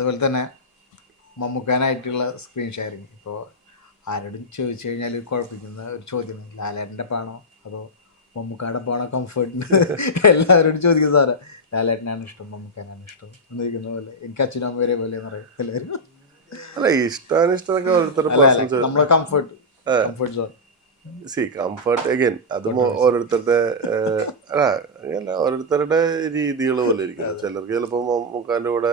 അതുപോലെ തന്നെ മമ്മൂക്കാനായിട്ടുള്ള screen sharing. ഇപ്പോൾ ആരോടും ചോദിച്ചു കഴിഞ്ഞാൽ കുഴപ്പിക്കുന്ന ഒരു ചോദ്യം, ലാലേട്ടൻ്റെ പാണോ അതോ മമ്മൂക്കാടെ പാണോ കംഫർട്ട്? എല്ലാവരോടും ചോദിക്കുന്ന സാറേ, ലാലേട്ടനാണ് ഇഷ്ടം മമ്മൂക്കാനാണ് ഇഷ്ടം എന്ന് ചോദിക്കുന്ന പോലെ എനിക്ക് അച്ഛനും അമ്മ വരെ പോലെ എന്ന് പറയും എല്ലാവരും. അല്ല, ഇഷ്ടാനിഷ്ടമൊക്കെ ഓരോരുത്തരുടെ നമ്മളെ കംഫർട്ട് സോൺ. കംഫർട്ട് അഗൈൻ അതും ഓരോരുത്തരുടെ അങ്ങനെയല്ല, ഓരോരുത്തരുടെ രീതികൾ പോലെ ഇരിക്കും. ചിലർക്ക് ചിലപ്പോൾ മമ്മൂക്കാൻ്റെ കൂടെ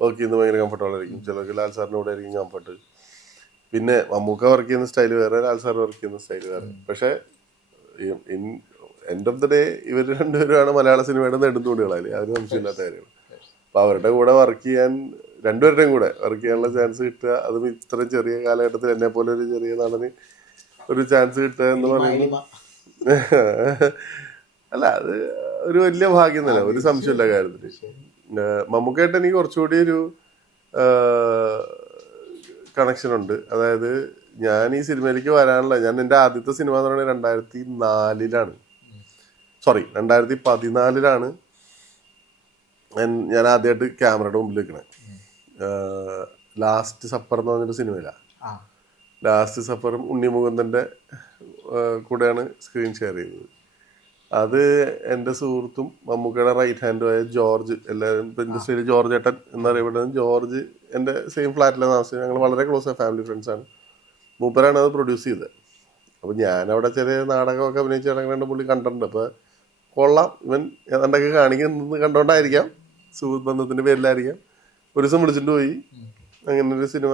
വർക്ക് ചെയ്യുന്നത് ഭയങ്കര കംഫർട്ടബിൾ ആയിരിക്കും, ചിലർക്ക് ലാൽ സാറിൻ്റെ കൂടെ ആയിരിക്കും കംഫർട്ട്. പിന്നെ മമ്മൂക്ക വർക്ക് ചെയ്യുന്ന സ്റ്റൈൽ വേറെ, ലാൽ സാർ വർക്ക് ചെയ്യുന്ന സ്റ്റൈൽ വേറെ. പക്ഷെ എൻഡ് ഓഫ് ദ ഡേ ഇവർ രണ്ടുപേരുമാണ് മലയാള സിനിമയുടെ നെടുന്തൂണുകളല്ലേ, അതിന് സംശയമില്ലാത്ത കാര്യമാണ്. അപ്പൊ അവരുടെ കൂടെ വർക്ക് ചെയ്യാൻ, രണ്ടുപേരുടെയും കൂടെ വർക്ക് ചെയ്യാനുള്ള ചാൻസ് കിട്ടുക, അതും ഇത്രയും ചെറിയ കാലഘട്ടത്തിൽ എന്നെ പോലെ ഒരു ചെറിയ നടന് ഒരു ചാൻസ് കിട്ടുക എന്ന് പറയുന്നത് അല്ല, അത് ഒരു വലിയ ഭാഗ്യം തന്നെ, ഒരു സംശയമില്ല കാര്യത്തിൽ. മമ്മൂക്കായിട്ട് എനിക്ക് കുറച്ചുകൂടി ഒരു കണക്ഷൻ ഉണ്ട്. അതായത് ഞാൻ ഈ സിനിമയിലേക്ക് വരാനുള്ള, ഞാൻ എൻ്റെ ആദ്യത്തെ സിനിമ എന്ന് പറയുന്നത് 2014 ഞാൻ ആദ്യമായിട്ട് ക്യാമറയുടെ മുമ്പിൽ വെക്കണേ. ലാസ്റ്റ് സപ്പർ എന്ന് പറഞ്ഞൊരു സിനിമയിലാണ്. ലാസ്റ്റ് സഫറും ഉണ്ണി മുകുന്ദൻ്റെ കൂടെയാണ് സ്ക്രീൻ ഷെയർ ചെയ്തത്. അത് എൻ്റെ സുഹൃത്തും മമ്മൂക്കയുടെ റൈറ്റ് ഹാൻഡുമായ ജോർജ്, എല്ലാവരും ഇൻഡസ്ട്രിയിൽ ജോർജ് ഏട്ടൻ എന്നറിയപ്പെടുന്നത് ജോർജ്, എൻ്റെ സെയിം ഫ്ലാറ്റിലാണ് താമസിച്ചത്. ഞങ്ങൾ വളരെ ക്ലോസ് ഫാമിലി ഫ്രണ്ട്സാണ്. മൂപ്പരാണ് അത് പ്രൊഡ്യൂസ് ചെയ്തത്. അപ്പോൾ ഞാനവിടെ ചെറിയ നാടകമൊക്കെ അഭിനയിച്ച് നടക്കുന്നുണ്ട്, പുള്ളി കണ്ടിട്ടുണ്ട്. അപ്പോൾ കൊള്ളാം, ഇവൻ ഏതാണ്ടൊക്കെ കാണിക്കുന്നത് കണ്ടോണ്ടായിരിക്കാം, സുഹൃത്ത് ബന്ധത്തിൻ്റെ പേരിലായിരിക്കാം, ഒരു ദിവസം വിളിച്ചിട്ട് പോയി. അങ്ങനെ ഒരു സിനിമ,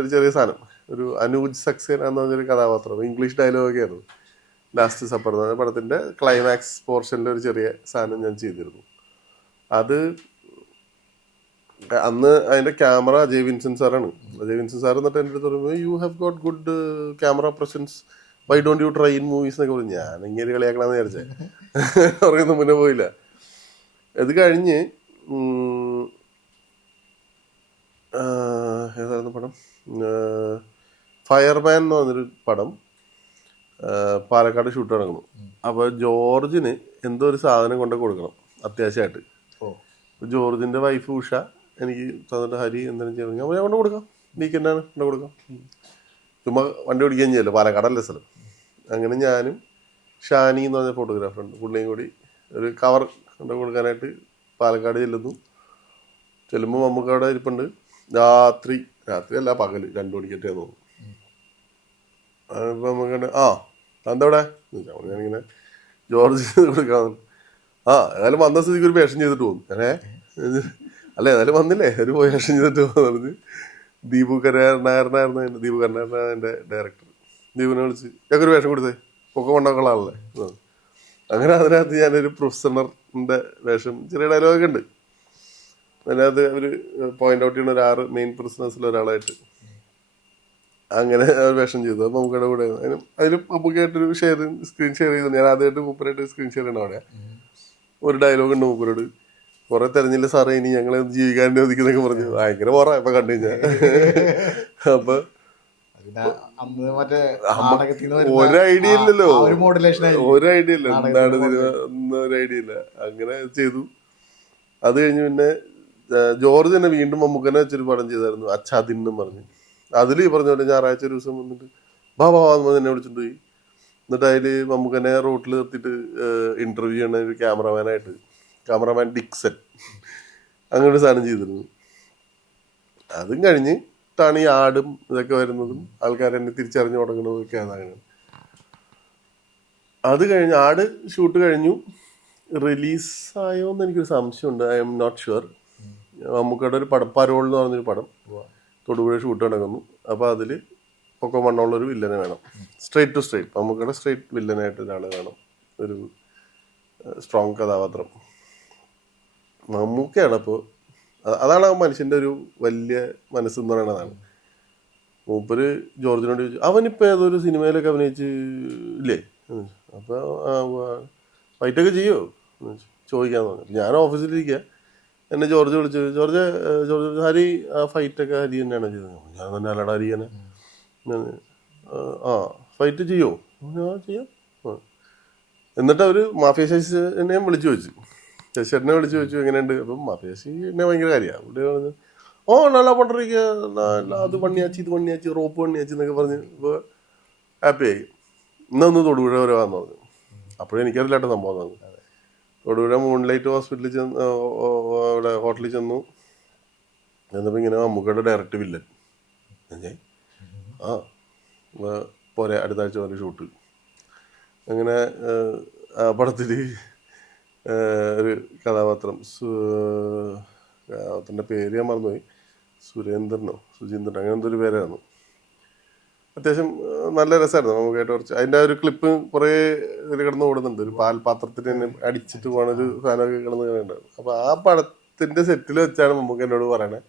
ഒരു ചെറിയ സാധനം, ഒരു അനൂജ് സക്സേന എന്ന് പറഞ്ഞൊരു കഥാപാത്രം, ഇംഗ്ലീഷ് ഡയലോഗൊക്കെ ആയിരുന്നു. ലാസ്റ്റ് സപ്പർ എന്ന് പറഞ്ഞ പടത്തിൻ്റെ ക്ലൈമാക്സ് പോർഷനിൽ ഒരു ചെറിയ സാധനം ഞാൻ ചെയ്തിരുന്നു. അത് അന്ന് അതിൻ്റെ ക്യാമറ അജയ് വിൻസെന്റ് സാറാണ്. അജയ് വിൻസെന്റ് സാർ എന്നിട്ട് എൻ്റെ അടുത്ത് പറയുമ്പോൾ, you have got good camera presence, why don't you try in movies എന്നൊക്കെ പറഞ്ഞു. ഞാൻ ഇങ്ങനെ കളിയാക്കണമെന്ന് വിചാരിച്ചേ, പറയുന്ന മുന്നേ പോയില്ല. ഇത് കഴിഞ്ഞ് ഏതായിരുന്നു പടം, ഫയർമാൻ എന്ന് പറഞ്ഞൊരു പടം പാലക്കാട് ഷൂട്ട് നടക്കുന്നു. അപ്പോൾ ജോർജിന് എന്തോ ഒരു സാധനം കൊണ്ട് കൊടുക്കണം അത്യാവശ്യമായിട്ട്. ജോർജിൻ്റെ വൈഫ് ഉഷ എനിക്ക് തന്നിട്ട്, ഹരി എന്തെങ്കിലും ചെയ്യണം, ഞാൻ കൊണ്ട് കൊടുക്കാം, വീക്കെൻഡാണ് കൊണ്ട് കൊടുക്കാം, ചുമ്മാ വണ്ടി ഓടിക്കാൻ ചെയ്യല്ലോ, പാലക്കാടല്ലേ സ്ഥലം. അങ്ങനെ ഞാനും ഷാനി എന്ന് പറഞ്ഞ ഫോട്ടോഗ്രാഫറുണ്ട്, പുള്ളിയും കൂടി ഒരു കവർ കൊണ്ട് കൊടുക്കാനായിട്ട് പാലക്കാട് ചെല്ലുമ്പോൾ നമുക്ക് അവിടെ ഇരിപ്പുണ്ട്. രാത്രി അല്ല, പകല് 2 മണിക്കറ്റേ തോന്നും. അതിപ്പോൾ നമുക്ക് എന്താവിടെ ഞാനിങ്ങനെ ജോർജ് കൊടുക്കാൻ, ഏതായാലും വന്ന സ്ഥിതിക്ക് ഒരു വേഷം ചെയ്തിട്ട് പോകും. അല്ല ഏതായാലും വന്നില്ലേ, ഒരു വേഷം ചെയ്തിട്ട് പോകുന്നു പറഞ്ഞ് ദീപു കരുണാകരനായിരുന്നു എൻ്റെ ഡയറക്ടർ. ദീപുവിനെ വിളിച്ച് ഞങ്ങൾക്ക് ഒരു വേഷം കൊടുത്തേ, പൊക്കം കൊണ്ടാക്കളാണല്ലേ. അങ്ങനെ അതിനകത്ത് ഞാനൊരു പ്രൊഫസറിൻ്റെ വേഷം, ചെറിയ ഡയലോഗൊക്കെ ഉണ്ട് അതിനകത്ത്. അവർ പോയിന്റ് ഔട്ട് ചെയ്യുന്ന ഒരു 6 മെയിൻ പേഴ്സണേഴ്സിൽ ഒരാളായിട്ട് അങ്ങനെ വേഷം ചെയ്തു. അപ്പോൾ നമുക്കടെ കൂടെ അതിലും നമുക്കായിട്ടൊരു സ്ക്രീൻ ഷെയർ ചെയ്തു. ഞാൻ ആദ്യമായിട്ട് മൂപ്പരായിട്ട് സ്ക്രീൻ ഷെയർ ചെയ്യണം. അവിടെ ഒരു ഡയലോഗ് ഉണ്ട് മൂപ്പരോട്, കുറെ തെരഞ്ഞില്ല സാറേ ഇനി ഞങ്ങളെ ജീവിക്കാൻ ഒതുക്കുന്നൊക്കെ പറഞ്ഞു. ഭയങ്കര പോറാ ഇപ്പൊ കണ്ടു കഴിഞ്ഞാൽ. അപ്പൊ ഒരു ഐഡിയ ഇല്ലല്ലോ, ഒരു ഐഡിയ ഇല്ല എന്താണ് ഒരു ഐഡിയ ഇല്ല. അങ്ങനെ ചെയ്തു. അത് കഴിഞ്ഞ് പിന്നെ ജോർജ് തന്നെ വീണ്ടും മമ്മൂക്കനെ വെച്ചൊരു പടം ചെയ്തായിരുന്നു, അച്ഛാദിന്നും പറഞ്ഞു. അതിൽ ഈ പറഞ്ഞോണ്ട് ഞായറാഴ്ച ഒരു ദിവസം വന്നിട്ട് ബാബാന്ന് പറഞ്ഞ് എന്നെ വിളിച്ചിട്ട് പോയി. എന്നിട്ട് അതിൽ മമ്മൂക്കനെ റോട്ടിൽ നിർത്തിയിട്ട് ഇന്റർവ്യൂ ചെയ്യണ ഒരു ക്യാമറമാൻ ഡിക്സൺ, അങ്ങനെ ഒരു സാധനം ചെയ്തിരുന്നു. അതും കഴിഞ്ഞിട്ടാണ് ഈ ആടും ഇതൊക്കെ വരുന്നതും ആൾക്കാരെന്നെ തിരിച്ചറിഞ്ഞു തുടങ്ങുന്നതും ഒക്കെ. അങ്ങനെ അത് കഴിഞ്ഞ് ആട് ഷൂട്ട് കഴിഞ്ഞു. റിലീസായോ എന്ന് എനിക്കൊരു സംശയമുണ്ട്, ഐ എം നോട്ട് ഷുവർ. മമ്മൂക്കയുടെ ഒരു പടം പരോൾ എന്ന് പറഞ്ഞൊരു പടം തൊടുപുഴ ഷൂട്ട് നടക്കുന്നു. അപ്പോൾ അതിൽ പൊക്കം വണ്ണമുള്ളൊരു വില്ലനെ വേണം, സ്ട്രേറ്റ് ടു സ്ട്രേറ്റ്. മമ്മൂക്കയുടെ സ്ട്രേറ്റ് വില്ലനായിട്ട് ഒരാൾ വേണം, ഒരു സ്ട്രോങ് കഥാപാത്രം. മമ്മൂക്കയാണ്. അപ്പോൾ അതാണ് ആ മനുഷ്യൻ്റെ ഒരു വലിയ മനസ്സെന്ന് പറയുന്നതാണ്. മൂപ്പര് ജോർജിനോട് ചോദിച്ചു, അവനിപ്പോൾ ഏതൊരു സിനിമയിലൊക്കെ അഭിനയിച്ച് ഇല്ലേ? അപ്പോൾ ഫൈറ്റൊക്കെ ചെയ്യുമോ ചോദിക്കാന്ന് പറഞ്ഞു. ഞാൻ ഓഫീസിലിരിക്കുക, എന്നെ ജോർജ് വിളിച്ചു, ജോർജ് ഹരി ആ ഫൈറ്റൊക്കെ ഹരി തന്നെയാണ് ചെയ്തത്. ഞാൻ തന്നെ അല്ലടാ ഹരിയനെ, ഫൈറ്റ് ചെയ്യുമോ? ഞാൻ ചെയ്യാം. എന്നിട്ട് അവർ മാഫിയ ശശിനെ വിളിച്ചു ചോദിച്ചു, ശശിനെ വിളിച്ചു ചോദിച്ചു എങ്ങനെയുണ്ട്. അപ്പം മാഫിയ ശശി എന്നെ ഭയങ്കര കാര്യമാണ്. പുള്ളി പറഞ്ഞു ഓ നല്ല പണ്ടിരിക്കുക, അത് പണിയാച്ചി ഇത് പണിയാച്ചി റോപ്പ് പണിയാച്ചി എന്നൊക്കെ പറഞ്ഞ് ഇപ്പോൾ ഹാപ്പിയായി. ഇന്നൊന്ന് തൊടുപുഴ വരെ വന്നു പറഞ്ഞു. അപ്പോഴും എനിക്കറിയില്ലാട്ടോ സംഭവം തന്നു. തൊടുപുഴ മൂൺലൈറ്റ് ഹോസ്പിറ്റലിൽ ചെന്ന് അവിടെ ഹോട്ടലിൽ ചെന്നു. എന്നപ്പോൾ ഇങ്ങനെ മമ്മൂക്കയുടെ ഡയറക്റ്റ് വില്ലൻ. ആ പോരെ അടുത്ത ആഴ്ച വരെ ഷൂട്ട്. അങ്ങനെ ആ പടത്തിൽ ഒരു കഥാപാത്രം, കഥാപാത്രത്തിൻ്റെ പേര് ഞാൻ മറന്നുപോയി, സുരേന്ദ്രനോ സുചീന്ദ്രനോ അങ്ങനെ എന്തൊരു പേരായിരുന്നു. അത്യാവശ്യം നല്ല രസമായിരുന്നു നമുക്കായിട്ട്. കുറച്ച് അതിൻ്റെ ഒരു ക്ലിപ്പ് കുറേ ഇതിൽ കിടന്ന് ഓടുന്നുണ്ട്. ഒരു പാൽപാത്രത്തിന് തന്നെ അടിച്ചിട്ട് പോകണൊരു സാധനമൊക്കെ കിടന്ന് കാണുന്നുണ്ടായിരുന്നു. അപ്പോൾ ആ പടത്തിൻ്റെ സെറ്റിൽ വെച്ചാണ് നമുക്ക് എന്നോട് പറയണത്.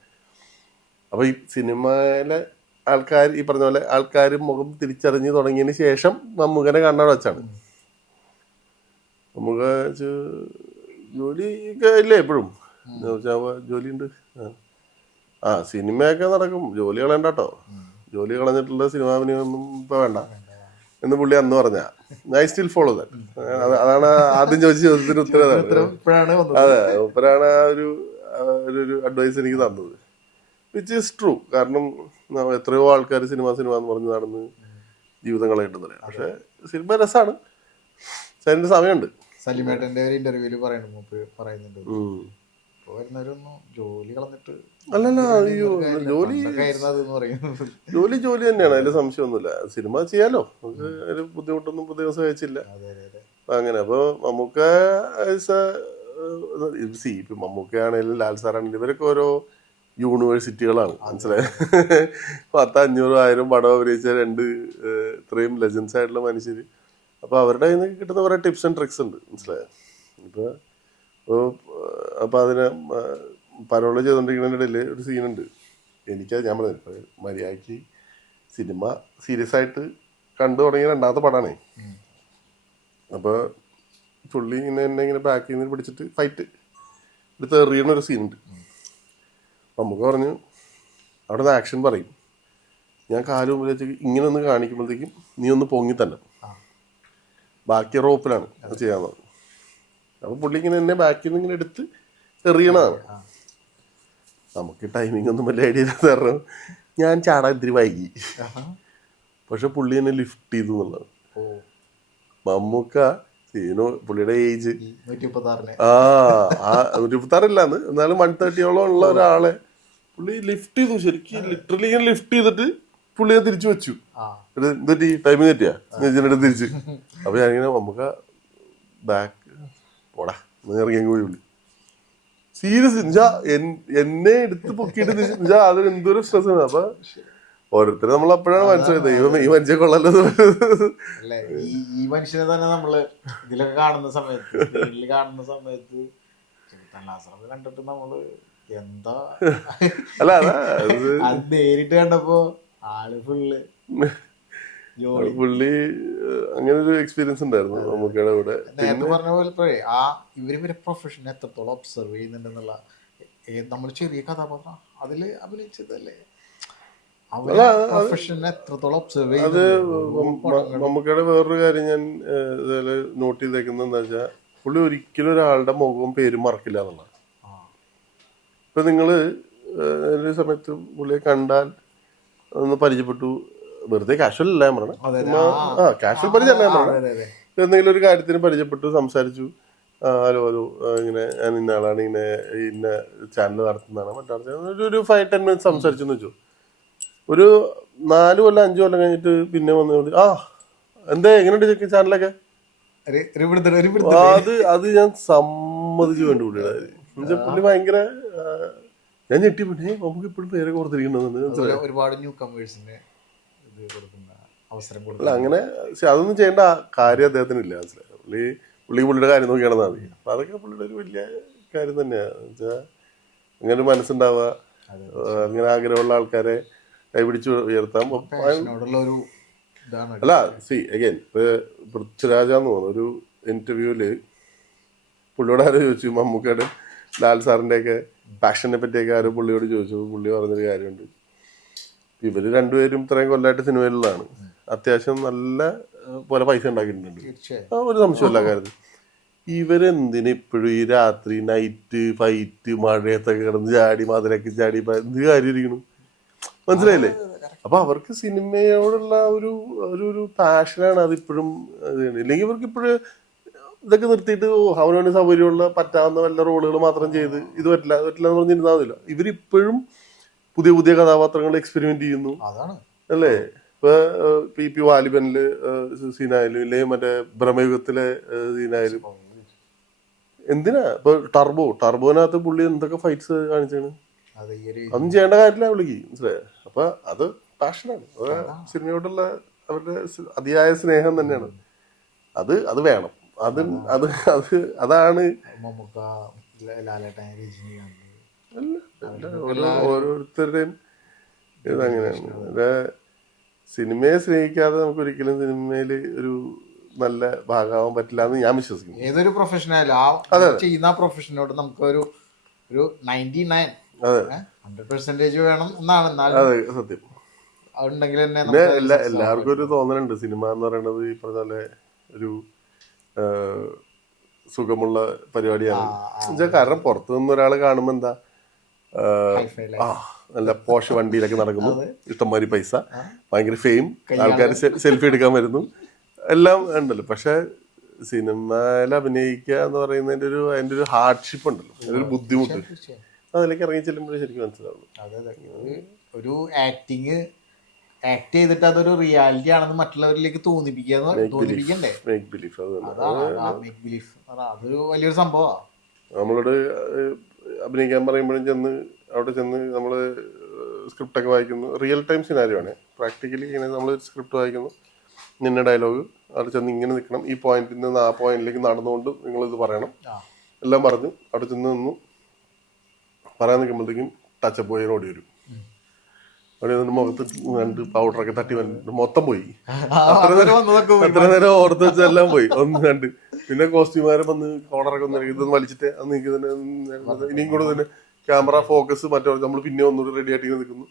അപ്പോൾ ഈ സിനിമയിലെ ആൾക്കാർ ഈ പറഞ്ഞ പോലെ ആൾക്കാർ മുഖം തിരിച്ചറിഞ്ഞ് തുടങ്ങിയതിന് ശേഷം മമ്മൂക്കനെ കണ്ണട വെച്ചാണ്. നമുക്ക് ജോലി ഒക്കെ ഇല്ലേ എപ്പോഴും ജോലിയുണ്ട്. ആ സിനിമയൊക്കെ നടക്കും, ജോലി കളയണ്ട കേട്ടോ, ജോലി കളഞ്ഞിട്ടുള്ള സിനിമാഭിനയൊന്നും ഇപ്പം വേണ്ട എന്ന് പുള്ളി അന്ന് പറഞ്ഞ. I still follow that. അതാണ് ആദ്യം ചോദിച്ച ചോദ്യത്തിന് ഉത്തരം. അതെ, ഉപ്പരാണ് ആ ഒരു അഡ്വൈസ് എനിക്ക് തന്നത്, വിച്ച് ഈസ് ട്രൂ. കാരണം എത്രയോ ആൾക്കാർ സിനിമ എന്ന് പറഞ്ഞ് നടന്ന് ജീവിതം കളയിട്ടുന്നില്ല. പക്ഷെ സിനിമ രസമാണ്, അതിൻ്റെ സമയമുണ്ട്. സലിമേട്ടന്റെ ഒരു ഇന്റർവ്യൂല് പറയുന്നുണ്ട് ജോലി കളഞ്ഞിട്ട് അല്ലല്ല, അയ്യോ ജോലി തന്നെയാണ്, അതിൽ സംശയമൊന്നുമില്ല. സിനിമ ചെയ്യാലോ, നമുക്ക് ഒരു ബുദ്ധിമുട്ടൊന്നും പുതിയ ദിവസം അയച്ചില്ല അങ്ങനെ. അപ്പോൾ മമ്മൂക്ക ഇപ്പം മമ്മൂക്കയാണെങ്കിലും ലാൽ സാറാണെങ്കിലും ഇവരൊക്കെ ഓരോ യൂണിവേഴ്സിറ്റികളാണ്, മനസ്സിലായത്. 500, 1000 പടം അഭിനയിച്ച ഇത്രയും ലെജൻസ് ആയിട്ടുള്ള മനുഷ്യർ. അപ്പോൾ അവരുടെ കയ്യിൽ നിന്ന് കിട്ടുന്ന കുറേ ടിപ്സ് ആൻഡ് ട്രിക്സ് ഉണ്ട്, മനസ്സിലായത്. അപ്പോൾ അതിനെ പരോള് ചെയ്തുകൊണ്ടിരിക്കുന്നതിനിടയിൽ ഒരു സീനുണ്ട്. എനിക്കത് ഞാൻ പറഞ്ഞു മര്യാദയ്ക്ക് സിനിമ സീരിയസ് ആയിട്ട് കണ്ടു തുടങ്ങിയ 2ാമത്തെ പടമാണേ. അപ്പോൾ പുള്ളി ഇങ്ങനെ ബാക്കിൽ നിന്ന് പിടിച്ചിട്ട് ഫൈറ്റ് എടുത്ത് എറിയണൊരു സീനുണ്ട്. നമുക്ക് പറഞ്ഞു അവിടെ നിന്ന് ആക്ഷൻ പറയും, ഞാൻ കാല് മുമ്പിൽ വെച്ച് ഇങ്ങനെ ഒന്ന് കാണിക്കുമ്പോഴത്തേക്കും നീ ഒന്ന് പൊങ്ങി തന്നെ, ബാക്കി റോപ്പിലാണ് അത് ചെയ്യാവുന്നത്. അപ്പോൾ പുള്ളി ഇങ്ങനെ എന്നെ ബാക്കിൽ നിന്ന് ഇങ്ങനെ എടുത്ത് എറിയണതാണ്. നമുക്ക് ടൈമിംഗ് ഒന്നും വലിയ ഐഡിയ ഇല്ലാതെ പറഞ്ഞു ഞാൻ ചാടാൻ ഇത്തിരി വൈകി. പക്ഷെ പുള്ളി എന്നെ ലിഫ്റ്റ് ചെയ്തു എന്നുള്ളത്. മമ്മൂക്ക പുള്ളിയുടെ ഏജ് 136 ഇല്ലാന്ന്, എന്നാലും 130 ഉള്ള ഒരാളെ പുള്ളി ലിഫ്റ്റ് ചെയ്തു. ശരിക്കും ലിറ്ററലി ഇങ്ങനെ ലിഫ്റ്റ് ചെയ്തിട്ട് പുള്ളിയെ തിരിച്ചു വെച്ചു. എന്തെറ്റി ടൈമിങ് തെറ്റിയാ ഇതിനിടെ തിരിച്ച്. അപ്പൊ ഞാനിങ്ങനെ മമ്മൂക്ക ബാക്ക് പോടാ ഇറങ്ങിയ കൂടി പുള്ളി സീരിയസ് എന്നെ എടുത്ത് പൊക്കിയിട്ട് അതൊരു എന്തൊരു സ്ട്രെസ് ആണ്. അപ്പൊ ഓരോരുത്തരും നമ്മൾ അപ്പോഴാണ് മനസ്സിലായത് ദൈവം ഈ മനുഷ്യ കൊള്ളല്ലോ. ഈ മനുഷ്യനെ തന്നെ നമ്മള് ഇതിലൊക്കെ കാണുന്ന സമയത്ത് കണ്ടിട്ട് നമ്മള് എന്താ അല്ല അത് നേരിട്ട് കണ്ടപ്പോ ആള് പുള്ളി അങ്ങനെ ഒരു എക്സ്പീരിയൻസ് ഉണ്ടായിരുന്നു മമ്മൂക്കയുടെ കൂടെ. നേരത്തെ പറഞ്ഞ പോലെ ഇവരെ പ്രൊഫഷൻ എത്രത്തോളം ഒബ്സർവ് ചെയ്യുന്നുണ്ടെന്നുള്ള, നമ്മൾ ചെറിയ കഥാപാത്രം അതില് അഭിനയിച്ചതല്ലേ, അത് മമ്മൂക്കയുടെ വേറൊരു കാര്യം ഞാൻ നോട്ട് ചെയ്തേക്കുന്നത് എന്താ വെച്ചാൽ പുള്ളി ഒരിക്കലും ഒരാളുടെ മുഖവും പേരും മറക്കില്ല എന്നുള്ളത്. ഇപ്പൊ നിങ്ങള് ഒരു സമയത്ത് പുള്ളിയെ കണ്ടാൽ ഒന്ന് പരിചയപ്പെട്ടു, വെറുതെ കാഷ്വൽ അല്ല ഞാൻ പറഞ്ഞത്, കാഷ്വൽ പരിചയം അല്ല ഞാൻ പറഞ്ഞത്, എന്തെങ്കിലും ഒരു കാര്യത്തിന് പരിചയപ്പെട്ടു സംസാരിച്ചു, ഹലോ ഇങ്ങനെ ഞാൻ ഇന്ന ആളാണ്, ഇന്ന ചാനൽ നടത്തുന്നതാണ്, മറ്റാണ് ഒരു 5-10 മിനിറ്റ്സ് സംസാരിച്ചു എന്ന് വെച്ചു. ഒരു 4 കൊല്ലം 5 കൊല്ലം കഴിഞ്ഞിട്ട് പിന്നെ വന്ന് എന്താ എങ്ങനെയുണ്ട് ചാനലൊക്കെ, അത് ഞാൻ സമ്മതിച്ചു വേണ്ട പുള്ളിയുടെ. പുള്ളി ഭയങ്കര ഞാൻ ഞെട്ടിപ്പെട്ടു, നമുക്ക് ഇപ്പോഴും പേരൊക്കെ കൊടുത്തിരിക്കണമെന്ന്. ഒരുപാട് ന്യൂ കമേഴ്സിന് അവസരം അല്ല അങ്ങനെ അതൊന്നും ചെയ്യേണ്ട കാര്യം അദ്ദേഹത്തിന് ഇല്ല, മനസ്സിലായി. പുള്ളിയുടെ കാര്യം നോക്കിയാണെന്ന് മതി. അപ്പൊ അതൊക്കെ പുള്ളിയുടെ ഒരു വലിയ കാര്യം തന്നെയാണ് വെച്ചാൽ അങ്ങനെ ഒരു മനസ്സുണ്ടാവുക, അങ്ങനെ ആഗ്രഹമുള്ള ആൾക്കാരെ കൈപിടിച്ച് ഉയർത്താൻ. അല്ല സി അഗൈൻ പൃഥ്വിരാജാന്ന് തോന്നുന്നു ഒരു ഇന്റർവ്യൂവില് പുള്ളിയോട് ആരോ ചോദിച്ചു, മമ്മൂക്കയുടെ ലാൽ സാറിന്റെ ഒക്കെ പാഷനെ പറ്റിയൊക്കെ ആരോ പുള്ളിയോട് ചോദിച്ചു. പുള്ളി പറഞ്ഞൊരു കാര്യമുണ്ട്, ഇവര് രണ്ടുപേരും ഇത്രയും കൊല്ലമായിട്ട് സിനിമയിലുള്ളതാണ്, അത്യാവശ്യം നല്ല പോലെ പൈസ ഉണ്ടാക്കിയിട്ടുണ്ട്, ഒരു സംശയമില്ല കാര്യത്തിൽ. ഇവരെന്തിനാ ഇപ്പോഴും ഈ രാത്രി നൈറ്റ് ഫൈറ്റ് മഴയത്തൊക്കെ കിടന്ന് ചാടി മതിലൊക്കെ ചാടി എന്ത് കാര്യം ഇരിക്കണം, മനസ്സിലായില്ലേ? അപ്പൊ അവർക്ക് സിനിമയോടുള്ള ഒരു ഒരു പാഷനാണ് അതിപ്പോഴും. ഇല്ലെങ്കിൽ ഇവർക്ക് ഇപ്പോഴും ഇതൊക്കെ നിർത്തിയിട്ട് അവനവന് സൗകര്യമുള്ള പറ്റാവുന്ന വല്ല റോളുകൾ മാത്രം ചെയ്ത് ഇത് പറ്റില്ല എന്ന് പറഞ്ഞിരുന്നാൽ മതില്ല. ഇവരിപ്പോഴും പുതിയ പുതിയ കഥാപാത്രങ്ങൾ എക്സ്പെരിമെന്റ് ചെയ്യുന്നു, അല്ലേ? ഇപ്പൊ പി വാലിബനില് സീനായാലും ഇല്ലേ മറ്റേ ബ്രഹ്മയുഗത്തിലെ സീനായാലും എന്തിനാ ഇപ്പൊ ടർബോനകത്ത് പുള്ളി എന്തൊക്കെ ഫൈറ്റ്സ് കാണിച്ചാണ്. അതൊന്നും ചെയ്യേണ്ട കാര്യമില്ല പുള്ളിക്ക്, മനസ്സിലായോ? അപ്പൊ അത് പാഷനാണ്, അത് സിനിമയോടുള്ള അവരുടെ അതിയായ സ്നേഹം തന്നെയാണ്. അത് വേണം. അതാണ് ഓരോരുത്തരുടെയും ഇതങ്ങനെയാണ്. സിനിമയെ സ്നേഹിക്കാതെ നമുക്ക് ഒരിക്കലും സിനിമയില് ഒരു നല്ല ഭാഗമാവാൻ പറ്റില്ല എന്ന് ഞാൻ വിശ്വസിക്കുന്നു. ഏതൊരു പ്രൊഫഷനായാലും ആ ചെയ്യുന്ന പ്രൊഫഷനോട് നമുക്ക് ഒരു 99% വേണം എന്നാണ്. അതെ, സത്യം. അതുണ്ടെങ്കിൽ എല്ലാവർക്കും ഒരു തോന്നലുണ്ട് സിനിമ എന്ന് പറയുന്നത് ഈ പറഞ്ഞ പോലെ ഒരു സുഖമുള്ള പരിപാടിയാണ്. കാരണം പുറത്തു നിന്ന് ഒരാൾ കാണുമ്പോ എന്താ നല്ല പോഷ് വണ്ടിയിലൊക്കെ നടക്കുന്നു, ഇഷ്ടംമാതിരി പൈസ, ഭയങ്കര ഫെയിം, ആൾക്കാർ സെൽഫി എടുക്കാൻ വരുന്നു, എല്ലാം ഉണ്ടല്ലോ. പക്ഷെ സിനിമയിൽ അഭിനയിക്കുക എന്ന് പറയുന്നതിന്റെ അതിന്റെ ഒരു ഹാർഡ്ഷിപ്പ് ഉണ്ടല്ലോ, അതിന്റെ ഒരു ബുദ്ധിമുട്ട്, അതിലേക്ക് ഇറങ്ങി ചെല്ലുമ്പോഴേ ശരിക്കും മനസ്സിലാവുള്ളൂ. ഒരു ആക്ട് ചെയ്തിട്ട് അതൊരു റിയാലിറ്റി ആണെന്ന് മറ്റുള്ളവരിലേക്ക് തോന്നിപ്പിക്കണ്ടേ? അതൊരു വലിയൊരു സംഭവമാണ്. നമ്മളോട് അഭിനയിക്കാൻ പറയുമ്പോഴും അവിടെ ചെന്ന് നമ്മള് സ്ക്രിപ്റ്റ് ഒക്കെ വായിക്കുന്നു. റിയൽ ടൈം സിനാരിയോ ആണ്, പ്രാക്ടിക്കലി ഇങ്ങനെ നമ്മൾ സ്ക്രിപ്റ്റ് വായിക്കുന്നു, നിന്ന ഡയലോഗ് അവിടെ ചെന്ന് ഇങ്ങനെ നിൽക്കണം, ഈ പോയിന്റിൽ നിന്ന് ആ പോയിന്റിലേക്ക് നടന്നുകൊണ്ട് നിങ്ങളിത് പറയണം, എല്ലാം പറഞ്ഞു അവിടെ ചെന്ന് നിന്നു പറയാൻ നിൽക്കുമ്പോഴത്തേക്കും ടച്ചപ്പ് പോയി ഓടി വരും. അവിടെ മുഖത്ത് കണ്ട് പൗഡറൊക്കെ തട്ടി വന്നിട്ട് മൊത്തം പോയി. അത്ര നേരം ഓർത്ത് വെച്ചെല്ലാം പോയി, ഒന്ന് കണ്ട്. പിന്നെ കോസ്റ്റ്യൂമാരെ വന്ന് കോളറൊക്കെ ഒന്ന് ഇതൊന്ന് വലിച്ചിട്ട് നിങ്ങൾക്ക് തന്നെ ഇനിയും കൂടെ തന്നെ ക്യാമറ ഫോക്കസ് മറ്റേ നമ്മൾ പിന്നെ ഒന്നുകൂടി റെഡി ആയിട്ട് നിൽക്കുന്നു.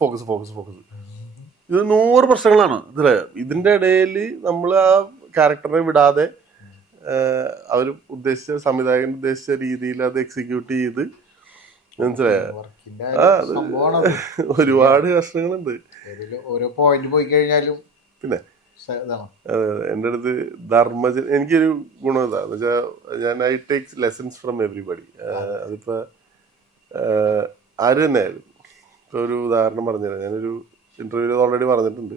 Focus focus focus. ഇത് 100 പ്രശ്നങ്ങളാണ് ഇതിലെ. ഇതിന്റെ ഇടയിൽ നമ്മൾ ആ ക്യാരക്ടറെ വിടാതെ അവർ ഉദ്ദേശിച്ച സംവിധായകൻ ഉദ്ദേശിച്ച രീതിയിൽ അത് എക്സിക്യൂട്ട് ചെയ്ത്, മനസ്സിലായോ? ഒരുപാട് കഷ്ടങ്ങളുണ്ട്. ഓരോ പോയിന്റ് പോയി കഴിഞ്ഞാലും പിന്നെ അതെ എൻ്റെ അടുത്ത് ധർമ്മജൻ എനിക്കൊരു ഗുണം എന്താന്ന് വെച്ചാൽ ഞാൻ I takes lessons from everybody. അതിപ്പോ ആര് തന്നെ ആയാലും. ഇപ്പൊ ഒരു ഉദാഹരണം പറഞ്ഞുതരാം. ഞാനൊരു ഇന്റർവ്യൂവിൽ ഓൾറെഡി പറഞ്ഞിട്ടുണ്ട്.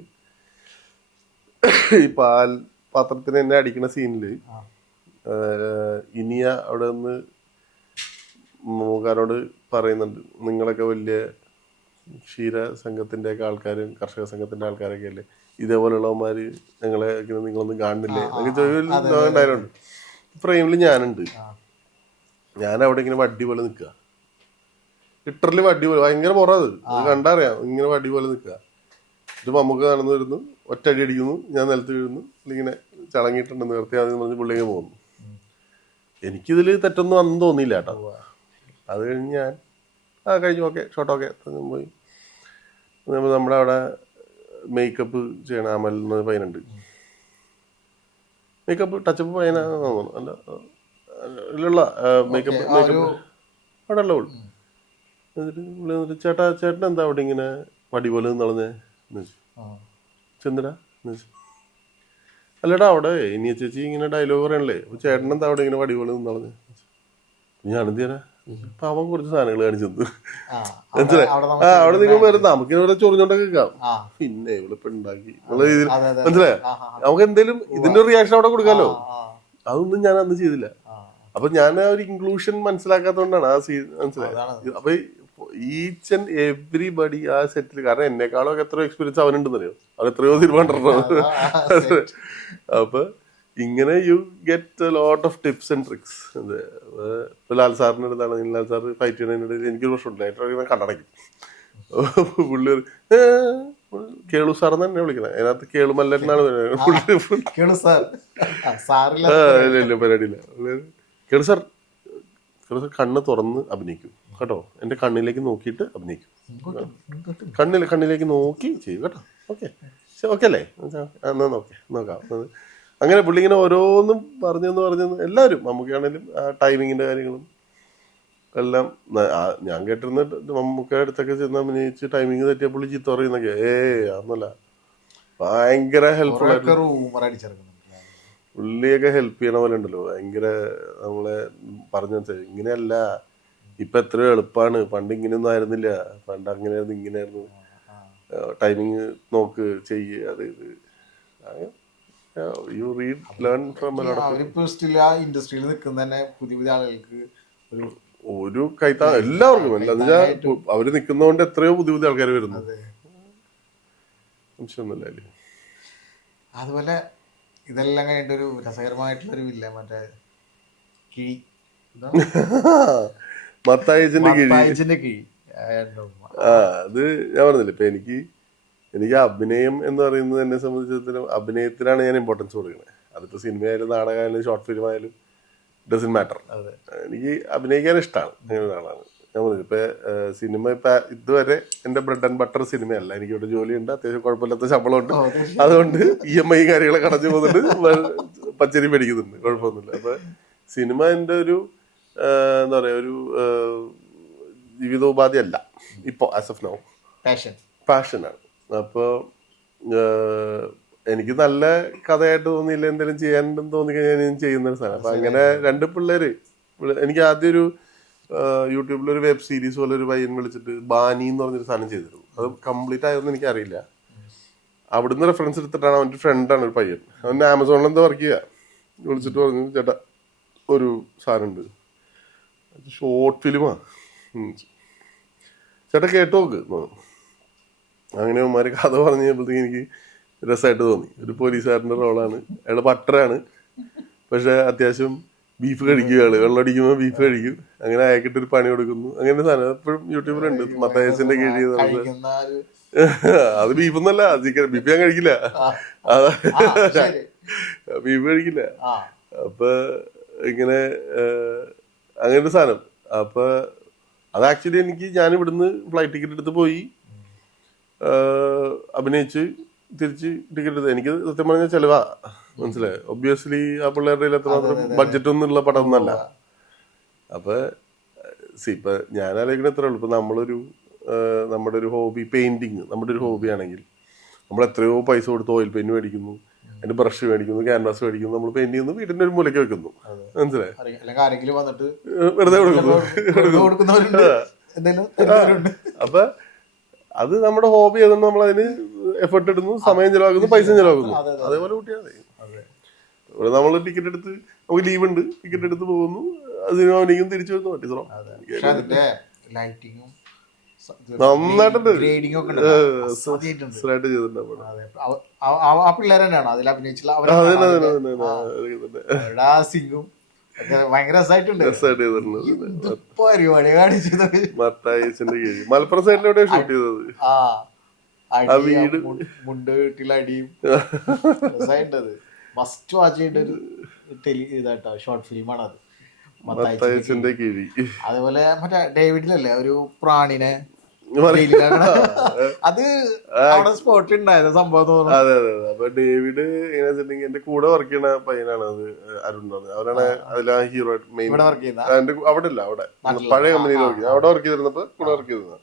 ഈ പാത്രത്തിന് എന്നെ അടിക്കുന്ന സീനില് ഇനിയ അവിടെ നിന്ന് മൂക്കാരോട് പറയുന്നുണ്ട്, നിങ്ങളൊക്കെ വലിയ ക്ഷീര സംഘത്തിന്റെ ഒക്കെ ആൾക്കാരും കർഷക സംഘത്തിന്റെ ആൾക്കാരൊക്കെ അല്ലേ, ഇതേപോലെയുള്ളവന്മാര് ഞങ്ങളെ നിങ്ങളൊന്നും കാണുന്നില്ലേ എന്നൊക്കെ ചോദിച്ചുണ്ട്. ഫ്രെയിമിൽ ഞാനുണ്ട്, ഞാൻ അവിടെ ഇങ്ങനെ വടി പോലെ നിൽക്കുക, ലിറ്ററലി വടി പോലെ, ഭയങ്കര പുറത് കണ്ടറിയാം, ഇങ്ങനെ വടി പോലെ നിൽക്കുക. ഇത് നമുക്ക് നടന്നു വരുന്നു, ഒറ്റടി അടിക്കുന്നു, ഞാൻ നിലത്ത് വീഴുന്നു, ഇങ്ങനെ ചളങ്ങിയിട്ടുണ്ട്, നേരത്തെ അതെന്ന് പറഞ്ഞ് പുള്ളിങ്ങനെ പോകുന്നു. എനിക്കിതിൽ തെറ്റൊന്നും അന്ന് തോന്നിയില്ല കേട്ടോ. അത് കഴിഞ്ഞ് ഞാൻ കഴിഞ്ഞു, ഓക്കെ ഷോട്ടൊക്കെ പോയി. നമ്മുടെ അവിടെ മേക്കപ്പ് ചെയ്യണ അമൽ എന്ന പയ്യനുണ്ട്, മേക്കപ്പ് ടച്ചപ്പ് പയ്യനാന്ന് തോന്നുന്നു. അല്ല മേക്കപ്പ് അവിടെ ഉള്ള പുള്ളി. എന്നിട്ട് ചേട്ടൻ എന്താ അവിടെ ഇങ്ങനെ വടി പോലെ നിന്നളഞ്ഞേ എന്ന് വെച്ചു. ചെന്നിടാ എന്ന് വെച്ചു. അല്ലടാ അവിടെ ഇനിയ ചേച്ചി ഇങ്ങനെ ഡയലോഗ് പറയണല്ലേ, ചേട്ടൻ എന്താ അവിടെ ഇങ്ങനെ വടി പോലെ നിന്നളഞ്ഞേ. ഞാനെന്ത് ചെയ്യാനാ, അപ്പൊ അവൻ കുറച്ച് സാധനങ്ങൾ കാണിച്ചു തന്നു. മനസ്സിലായി? അവിടെ നിങ്ങൾ വരുന്ന നമുക്കിങ്ങനെ ഇവിടെ ചൊറിഞ്ഞോണ്ടൊക്കെ കേൾക്കാം. പിന്നെ ഇവളിപ്പോ ഉണ്ടാക്കി മനസ്സിലായോ? നമുക്ക് എന്തേലും ഇതിന്റെ റിയാക്ഷൻ അവിടെ കൊടുക്കാലോ. അതൊന്നും ഞാൻ അന്ന് ചെയ്തില്ല. അപ്പൊ ഞാൻ ആ ഒരു ഇൻക്ലൂഷൻ മനസ്സിലാക്കാത്തോണ്ടാണ് ആ സീൻ, മനസ്സിലായത്? അപ്പൊ ഈച്ച് ആൻഡ് എവ്രിബഡി ആ സെറ്റിൽ, കാരണം എന്നെക്കാളും എത്രയോ എക്സ്പീരിയൻസ് അവനുണ്ടെന്നറിയോ, അത് എത്രയോ തീരുമാനം. അപ്പൊ ഇങ്ങനെ you get a lot of tips and tricks. ഇപ്പൊ ലാൽ സാറിന്റെ അടുത്താണ്, ലാൽ സാർ ഫൈറ്റ് ചെയ്യുന്നതിനിടയിൽ എനിക്കൊരു പ്രശ്നമില്ല, കണ്ടടയ്ക്കും. പുള്ളി കേളു സാർ തന്നെ വിളിക്കുന്നത്, അതിനകത്ത് കേളു മല്ലനാണ് പരിപാടിയില്ല. കേളു സാർ കണ്ണ് തുറന്ന് അഭിനയിക്കും കേട്ടോ, എന്റെ കണ്ണിലേക്ക് നോക്കിയിട്ട് അഭിനയിക്കും, കണ്ണിലേക്ക് നോക്കി ചെയ്യും കേട്ടോ. ഓക്കെ ഓക്കെ അല്ലേ, എന്നാ നോക്കാം. അങ്ങനെ പുള്ളി ഇങ്ങനെ ഓരോന്നും പറഞ്ഞു എല്ലാവരും നമുക്കാണേലും ആ ടൈമിങ്ങിന്റെ കാര്യങ്ങളും എല്ലാം ഞാൻ കേട്ടിരുന്ന മമ്മൂക്ക അടുത്തൊക്കെ ചെന്ന് അഭിനയിച്ച് ടൈമിങ് തെറ്റിയ പുള്ളി ചീത്ത പറയുന്നൊക്കെ അതൊന്നുമല്ല, ഭയങ്കര ഹെൽപ്ഫുൾ ആയിട്ട് റൂമർ അടിച്ചിറക്കുന്നുണ്ട്. പുള്ളിയൊക്കെ ഹെൽപ്പ് ചെയ്യണ പോലെ ഉണ്ടല്ലോ, ഭയങ്കര നമ്മളെ പറഞ്ഞു മനസ്സിലായി. ഇങ്ങനെയല്ല, ഇപ്പൊ എത്രയോ എളുപ്പമാണ്, പണ്ട് ഇങ്ങനെയൊന്നും ആയിരുന്നില്ല, പണ്ട് അങ്ങനെയായിരുന്നു ഇങ്ങനെയായിരുന്നു, ടൈമിങ് നോക്ക് ചെയ്യ് അത് ഇത്. യു റീഡ് ലേൺ ഫ്രം അവരിപ്പോ സ്റ്റിൽ ആ ഇൻഡസ്ട്രിയിൽ നിൽക്കുന്ന തന്നെ പുതിയ പുതിയ ആളുകൾക്ക് ഒരു കൈത്താ എല്ലാവർക്കും അല്ല എന്ന് വെച്ചാൽ അവര് നിൽക്കുന്നതുകൊണ്ട് എത്രയോ പുതിയ പുതിയ ആൾക്കാർ വരുന്നു. സംശയമൊന്നുമില്ല. അതുപോലെ ഇതെല്ലാം കഴിഞ്ഞിട്ട് ഒരു രസകരമായിട്ടുള്ളൊരു ഇല്ല മറ്റേ കിഴി മത്തായിച്ചിന്റെ കിഴി. അത് ഞാൻ പറഞ്ഞില്ല, ഇപ്പൊ എനിക്ക് അഭിനയം എന്ന് പറയുന്നത് എന്നെ സംബന്ധിച്ചിടത്തോളം അഭിനയത്തിനാണ് ഞാൻ ഇമ്പോർട്ടൻസ് കൊടുക്കുന്നത്. അതിപ്പോ സിനിമയായാലും നാടകമായാലും ഷോർട്ട് ഫിലിം ആയാലും ഡസൻ മാറ്റർ. എനിക്ക് അഭിനയിക്കാൻ ഇഷ്ടമാണ്, അങ്ങനെ ഒരാളാണ് ഞാൻ പറഞ്ഞത്. ഇപ്പൊ സിനിമ ഇപ്പൊ ഇതുവരെ എന്റെ ബ്രെഡ് ആൻഡ് ബട്ടർ സിനിമയല്ല. എനിക്ക് ഇവിടെ ജോലിയുണ്ട്, അത്യാവശ്യം കുഴപ്പമില്ലാത്ത ശമ്പളമുണ്ട്, അതുകൊണ്ട് EMI കാര്യങ്ങളൊക്കെ അടച്ചു പോകുന്നുണ്ട്, പച്ചരി മേടിക്കുന്നുണ്ട്, കുഴപ്പമൊന്നുമില്ല. അപ്പൊ സിനിമ എന്റെ ഒരു എന്താ പറയാ ഒരു ജീവിതോപാധി അല്ല ഇപ്പൊ, ആസ് ഓഫ് നൗ പാഷനാണ്. അപ്പോൾ എനിക്ക് നല്ല കഥയായിട്ട് തോന്നിയില്ല, എന്തെങ്കിലും ചെയ്യാനുണ്ടെന്ന് തോന്നിക്കഴിഞ്ഞാൽ ഞാൻ ചെയ്യുന്ന ഒരു സാധനം. അപ്പൊ അങ്ങനെ രണ്ട് പിള്ളേര്, എനിക്ക് ആദ്യം ഒരു യൂട്യൂബിലൊരു വെബ് സീരീസ് പോലെ ഒരു പയ്യൻ വിളിച്ചിട്ട് ബാനി എന്ന് പറഞ്ഞൊരു സാധനം ചെയ്തിരുന്നു. അത് കംപ്ലീറ്റ് ആയതൊന്നും എനിക്കറിയില്ല. അവിടുന്ന് റെഫറൻസ് എടുത്തിട്ടാണ്, അവൻ്റെ ഫ്രണ്ടാണ് ഒരു പയ്യൻ, അവൻ ആമസോണിൽ എന്താ വർക്ക് ചെയ്യുക, വിളിച്ചിട്ട് പറഞ്ഞു ചേട്ടാ ഒരു സാധനം ഉണ്ട്, ഷോർട്ട് ഫിലിമാ, ചേട്ടാ കേട്ടോ നോക്ക്. അങ്ങനെ അവന്മാര് കഥ പറഞ്ഞു കഴിഞ്ഞപ്പോഴത്തേക്ക് എനിക്ക് രസമായിട്ട് തോന്നി. ഒരു പോലീസുകാരൻ്റെ റോളാണ്, അയാൾ ബട്ടറാണ്, പക്ഷെ അത്യാവശ്യം ബീഫ് കഴിക്കും, അയാള് വെള്ളം അടിക്കുമ്പോൾ ബീഫ് കഴിക്കും. അങ്ങനെ അയക്കിട്ടൊരു പണി കൊടുക്കുന്നു, അങ്ങനെ സാധനം എപ്പോഴും യൂട്യൂബിലുണ്ട്. മത്തായസിന്റെ കീഴി അത് ബീഫൊന്നല്ല, ചിക്കൻ. ബീഫ് ഞാൻ കഴിക്കില്ല, ബീഫ് കഴിക്കില്ല. അപ്പൊ ഇങ്ങനെ അങ്ങനെ ഒരു സാധനം. അപ്പൊ അത് ആക്ച്വലി എനിക്ക്, ഞാൻ ഇവിടുന്ന് ഫ്ലൈറ്റ് ടിക്കറ്റ് എടുത്ത് പോയി അഭിനയിച്ച് തിരിച്ച് ടിക്കറ്റ് എടുത്ത്, എനിക്ക് സത്യം പറഞ്ഞാൽ ചെലവാ, മനസ്സിലായി. ഒബ്വിയസ്ലി ആ പിള്ളേരുടെ എത്രമാത്രം ബഡ്ജറ്റ് ഒന്നും ഉള്ള പടം ഒന്നല്ല. അപ്പൊ ഇപ്പൊ ഞാൻ ആലോചിക്കണ എത്ര ഉള്ളു, ഇപ്പൊ നമ്മുടെ ഒരു ഹോബി പെയിന്റിങ്, നമ്മുടെ ഒരു ഹോബി ആണെങ്കിൽ നമ്മൾ എത്രയോ പൈസ കൊടുത്ത് ഓയിൽ പെയിന്റ് മേടിക്കുന്നു, അതിന്റെ ബ്രഷ് മേടിക്കുന്നു, ക്യാൻവാസ് മേടിക്കുന്നു, നമ്മൾ പെയിന്റ് ചെയ്യുന്നു, വീടിന്റെ ഒരു മൂലയ്ക്ക് വെക്കുന്നു, മനസ്സിലായി, വെറുതെ കൊടുക്കുന്നു. അപ്പൊ അത് നമ്മുടെ ഹോബി ആയതുകൊണ്ട് നമ്മൾ അതിന് എഫർട്ട് ഇടുന്നു, സമയം ചെലവാക്കുന്നു, പൈസ ചെലവാക്കുന്നു. അതേപോലെ കുട്ടിയാണ് ഇവിടെ നമ്മൾ ടിക്കറ്റ് എടുത്ത്, നമുക്ക് ലീവ് ഉണ്ട്, ടിക്കറ്റ് എടുത്ത് പോകുന്നു, അതിന് അവനിക്കും തിരിച്ചു വരുന്നു. നന്നായിട്ടുണ്ട്, മലപ്പുറം സൈഡിലൂടെ ഷൂട്ട് ചെയ്തത്. ആ വീട് മുണ്ട് വീട്ടിലടിയും മസ്റ്റ് വാച്ച് ചെയ്യേണ്ട ഒരു ഇതാട്ടോ ഷോർട്ട് ഫിലിമാണ് അത്. അതേപോലെ മറ്റേ ഡേവിഡിലല്ലേ ഒരു പ്രാണിനെ അത് അവിടെ സ്പോട്ടിൽ ഉണ്ടായത് സംഭവം തോന്നുന്നു. അതെ അതെ അതെ. അപ്പൊ ഡേവിഡ് എങ്ങനെ വെച്ചിട്ടുണ്ടെങ്കിൽ എന്റെ കൂടെ വർക്ക് ചെയ്യുന്ന പയ്യനാണ് അത്, അരുൺ എന്ന് പറഞ്ഞത്. അവരാണ് അതിലാ ഹീറോ മെയിൻ. അവിടെ ഇല്ല, അവിടെ പഴയ കമ്പനിയിൽ വർക്ക് ചെയ്ത്, അവിടെ വർക്ക് ചെയ്തിരുന്നപ്പോ കൂടെ വർക്ക് ചെയ്തിരുന്ന.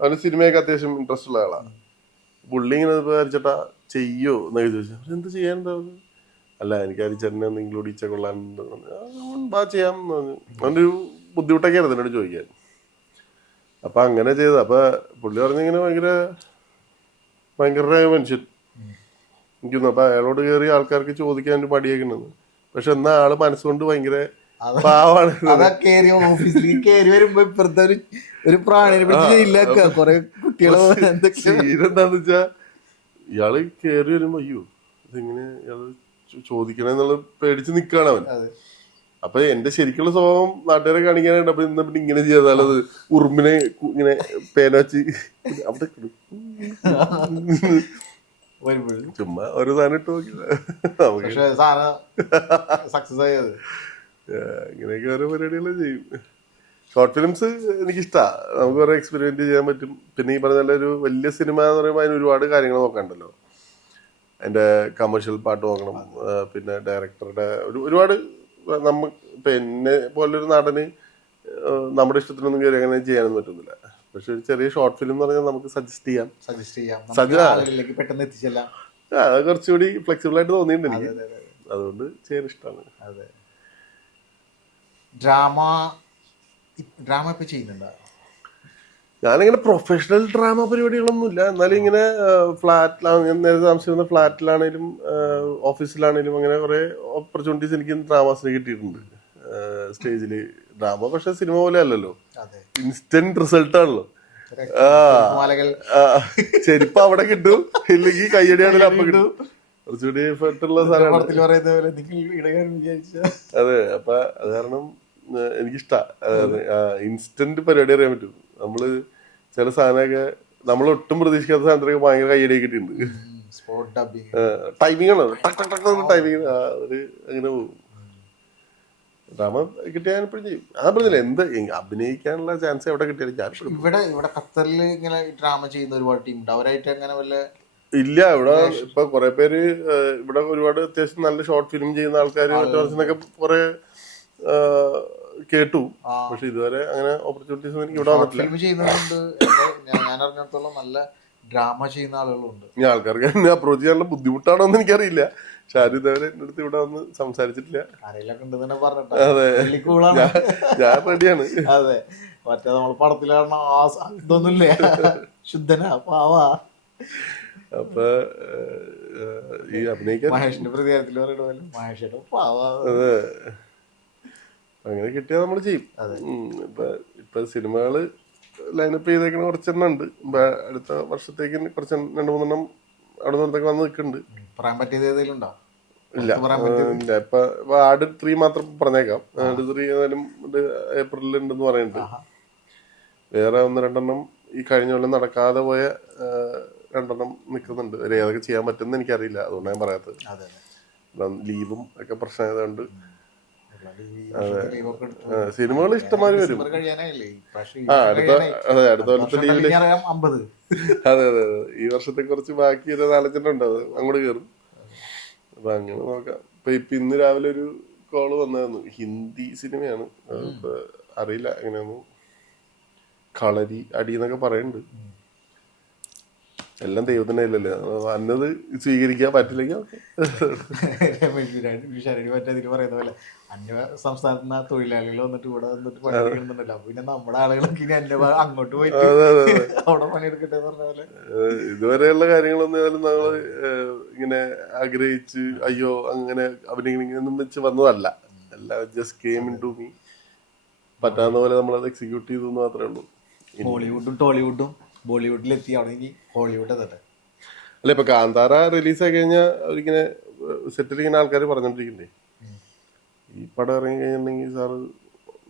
അവന് സിനിമയൊക്കെ അത്യാവശ്യം ഇൻട്രസ്റ്റ് ഉള്ള ആളാണ്. പുള്ളി ഇങ്ങനെ വിചാരിച്ചേട്ടാ ചെയ്യോ എന്നൊക്കെ ചോദിച്ചു. എന്ത് ചെയ്യാനുണ്ടോ? അല്ല എനിക്ക് അരിച്ചേട്ടനെ ഒന്ന് ഇൻക്ലൂഡ് ചെയ്യിച്ചാൽ കൊള്ളാൻ ചെയ്യാം എന്ന് പറഞ്ഞു. അവൻ്റെ ഒരു ബുദ്ധിമുട്ടൊക്കെ ആയിരുന്നു എന്നോട് ചോദിക്കാൻ. അപ്പൊ അങ്ങനെ ചെയ്തത്. അപ്പൊ പുള്ളി പറഞ്ഞിങ്ങനെ ഭയങ്കര മനുഷ്യൻ എനിക്കൊന്നു. അപ്പൊ അയാളോട് കയറി ആൾക്കാർക്ക് ചോദിക്കാൻ ഒരു മടിയേക്കുന്നത്. പക്ഷെ എന്നാ ആള് മനസ്സുകൊണ്ട് ഭയങ്കര പാവാണ്. ഒരു എന്താന്ന് വെച്ചാ ഇയാള് കേറി വരുമ്പോ അയ്യോ ഇതെങ്ങനെ ഇയാള് ചോദിക്കണെന്നുള്ള പേടിച്ച് നിക്കാണ് അവൻ. അപ്പൊ എന്റെ ശരിക്കുള്ള സ്വഭാവം നാട്ടുകാരെ കാണിക്കാനായിട്ട് അപ്പൊ ഇന്ന് പിന്നെ ഇങ്ങനെ ചെയ്താലത് ഉറുമ്പിനെ ഇങ്ങനെ പേന വെച്ച് അവിടെ ചുമ്മാ ഒരു സാധനം ഇട്ട് നോക്കില്ല. ഇങ്ങനെയൊക്കെ ഓരോ പരിപാടികൾ ചെയ്യും. ഷോർട്ട് ഫിലിംസ് എനിക്കിഷ്ടാ. നമുക്ക് കുറെ എക്സ്പെരിമെന്റ് ചെയ്യാൻ പറ്റും. പിന്നെ ഈ പറഞ്ഞ ഒരു വലിയ സിനിമ എന്ന് പറയുമ്പോൾ അതിന് ഒരുപാട് കാര്യങ്ങൾ നോക്കാണ്ടല്ലോ. അതിൻ്റെ കമേഴ്ഷ്യൽ പാർട്ട് നോക്കണം, പിന്നെ ഡയറക്ടറുടെ ഒരുപാട് നമ്മ ഇപ്പം എന്നെ പോലൊരു നടന് നമ്മുടെ ഇഷ്ടത്തിനൊന്നും കയറി അങ്ങനെ ചെയ്യാനൊന്നും പറ്റുന്നില്ല. പക്ഷെ ഒരു ചെറിയ ഷോർട്ട് ഫിലിം എന്ന് പറഞ്ഞാൽ നമുക്ക് സജസ്റ്റ് ചെയ്യാം, ആളുകളിലേക്ക് പെട്ടെന്ന് എത്തിച്ചെല്ലാം. അത് കുറച്ചുകൂടി ഫ്ലെക്സിബിൾ ആയിട്ട് തോന്നിയിട്ടുണ്ട് എനിക്ക്. അതുകൊണ്ട് ചെയ്യാൻ ഇഷ്ടമാണ്. അതെ. ഡ്രാമ ഇപ്പൊ ചെയ്യുന്നുണ്ടോ? ഞാനിങ്ങനെ പ്രൊഫഷണൽ ഡ്രാമ പരിപാടികളൊന്നുമില്ല. എന്നാലും ഇങ്ങനെ ഫ്ലാറ്റിലാണ് ഞാൻ നേരത്തെ താമസിക്കുന്ന ഫ്ലാറ്റിലാണേലും ഓഫീസിലാണേലും അങ്ങനെ കുറെ ഓപ്പർച്യൂണിറ്റീസ് എനിക്ക് ഡ്രാമാസിന് കിട്ടിയിട്ടുണ്ട്. സ്റ്റേജിൽ ഡ്രാമ, പക്ഷെ സിനിമ പോലെ അല്ലല്ലോ, ഇൻസ്റ്റന്റ് റിസൾട്ട് ആണല്ലോ. ചെരുപ്പ് അവിടെ കിട്ടും, ഇല്ലെങ്കിൽ കയ്യടിയാണെങ്കിലും അപ്പൊ കിട്ടും. കുറച്ചുകൂടി എഫർട്ടുള്ള സാധനമാണ്. അതെ, അപ്പൊ അത് കാരണം എനിക്കിഷ്ടമാണ് ഇൻസ്റ്റന്റ് പരിപാടി അറിയാൻ പറ്റും. നമ്മള് ചില സാധനമൊക്കെ നമ്മൾ ഒട്ടും പ്രതീക്ഷിക്കാത്ത സാധനത്തിനൊക്കെ ഭയങ്കര കയ്യടി കിട്ടിയിട്ടുണ്ട്. ടൈമിംഗ് ആണ്, ടൈമിംഗ് ഒരു അങ്ങനെ പോകും. ഡ്രാമ കിട്ടിയാൽ എപ്പോഴും ചെയ്യും. അതാ പറഞ്ഞില്ല, എന്ത് അഭിനയിക്കാനുള്ള ചാൻസ് എവിടെ കിട്ടിയാലും ഞാൻ ഇവിടെ ഖത്തറിൽ ഇങ്ങനെ ഡ്രാമ ചെയ്യുന്ന ഒരുപാട് ടീം ഉണ്ട്. അവരായിട്ട് അങ്ങനെ വല്ല ഇല്ല. ഇവിടെ ഇപ്പൊ കുറെ പേര് ഇവിടെ ഒരുപാട് അത്യാവശ്യം നല്ല ഷോർട്ട് ഫിലിം ചെയ്യുന്ന ആൾക്കാർ മറ്റൊക്കെ കുറെ കേട്ടു. പക്ഷെ ഇതുവരെ അങ്ങനെ ഓപ്പർച്യൂണിറ്റീസ് എനിക്ക് ഇവിടെ വന്നിട്ടില്ല. ഞാൻ അറിഞ്ഞിടത്തോളം നല്ല ഡ്രാമ ചെയ്യുന്ന ആളുകളുണ്ട്. ഈ ആൾക്കാർക്ക് എന്നെ അപ്രോച്ച് ചെയ്യാനുള്ള ബുദ്ധിമുട്ടാണോ എന്ന് എനിക്കറിയില്ല. പക്ഷെ ആരും ഇതുവരെ എന്റെ അടുത്ത് ഇവിടെ വന്ന് സംസാരിച്ചിട്ടില്ല. അതെ, ഞാൻ റെഡിയാണ്. അതെ, മറ്റേ നമ്മൾ പടത്തിലാണ് ഇതൊന്നുമില്ല, ശുദ്ധനാ പാവാ. അപ്പൊ ഈ അഭിനയിക്കാൻ മഹേഷിന്റെ പ്രതികാരത്തിൽ പറയുന്നത് മഹേഷിന്റെ പാവാ. അതെ, അങ്ങനെ കിട്ടിയാൽ നമ്മൾ ചെയ്യും. ഇപ്പൊ സിനിമകള് ലൈനപ്പ് ചെയ്തേക്കണ കുറച്ചെണ്ണം ഉണ്ട്. അടുത്ത വർഷത്തേക്ക് കുറച്ച് 2-3 അവിടെ നിന്നൊക്കെ വന്ന് നിൽക്കുന്നുണ്ട്. പറയാൻ പറ്റിയത് ഏതെങ്കിലും ഉണ്ടോ? ഇല്ല, ഇപ്പൊ ആട് 3 മാത്രം പറഞ്ഞേക്കാം. ആട് 3 ഏതായാലും ഏപ്രിലിൽ ഉണ്ടെന്ന് പറയുന്നുണ്ട്. വേറെ 1-2 ഈ കഴിഞ്ഞ കൊല്ലം നടക്കാതെ പോയ 2 നിൽക്കുന്നുണ്ട്. ഏതൊക്കെ ചെയ്യാൻ പറ്റുമെന്ന് എനിക്കറിയില്ല, അതുകൊണ്ട് ഞാൻ പറയാത്തത്. ലീവും ഒക്കെ പ്രശ്നമായതുകൊണ്ട്. സിനിമകൾ ഇഷ്ടംമാതിരി വരും. അടുത്ത കൊല്ലത്തെ ലീവില് അതെ അതെ ഈ വർഷത്തെ കുറച്ച് ബാക്കി ഒരു 4-5 ഉണ്ട്, അത് അങ്ങോട്ട് കയറും. അപ്പൊ അങ്ങനെ നോക്കാം. ഇപ്പൊ ഇന്ന് രാവിലെ ഒരു കോള് വന്നായിരുന്നു, ഹിന്ദി സിനിമയാണ്. അറിയില്ല എങ്ങനെയാന്ന്, കളരി അടി എന്നൊക്കെ പറയുന്നുണ്ട്. എല്ലാം ദൈവത്തിന്റെ കയ്യിലല്ലേ, അന്നത് സ്വീകരിക്കാൻ പറ്റില്ലെങ്കിൽ പറയുന്ന പോലെ അന്യ സംസ്ഥാനത്ത് തൊഴിലാളികൾ വന്നിട്ട് ഇവിടെ വന്നിട്ട് പണിയെടുക്കുന്നുണ്ടല്ലോ. അപ്പൊ പിന്നെ നമ്മുടെ ആളുകളൊക്കെ ഇനി അങ്ങോട്ട് പോയിട്ട് അവിടെ പണിയെടുക്കട്ടെ എന്ന് പറഞ്ഞ പോലെ. ഇതുവരെയുള്ള കാര്യങ്ങളൊന്നും നമ്മള് ഇങ്ങനെ ആഗ്രഹിച്ച് അയ്യോ അങ്ങനെ അഭിനയിക്കണമെന്നും വെച്ച് വന്നതല്ല. എല്ലാം just came in to me. പറ്റാവുന്ന പോലെ നമ്മളത് എക്സിക്യൂട്ട് ചെയ്തു എന്ന് മാത്രമേ ഉള്ളൂ. ഹോളിവുഡും ടോളിവുഡും ബോളിവുഡിലെത്തി, അവിടെ ഇനി ഹോളിവുഡ് തന്നെ. അല്ല, ഇപ്പൊ കാന്താര റിലീസായി കഴിഞ്ഞാൽ അവരിങ്ങനെ സെറ്റിൽ ഇങ്ങനെ ആൾക്കാർ പറഞ്ഞോണ്ടിരിക്കണ്ടേ, ഈ പടം ഇറങ്ങി കഴിഞ്ഞിട്ടുണ്ടെങ്കിൽ സാറ്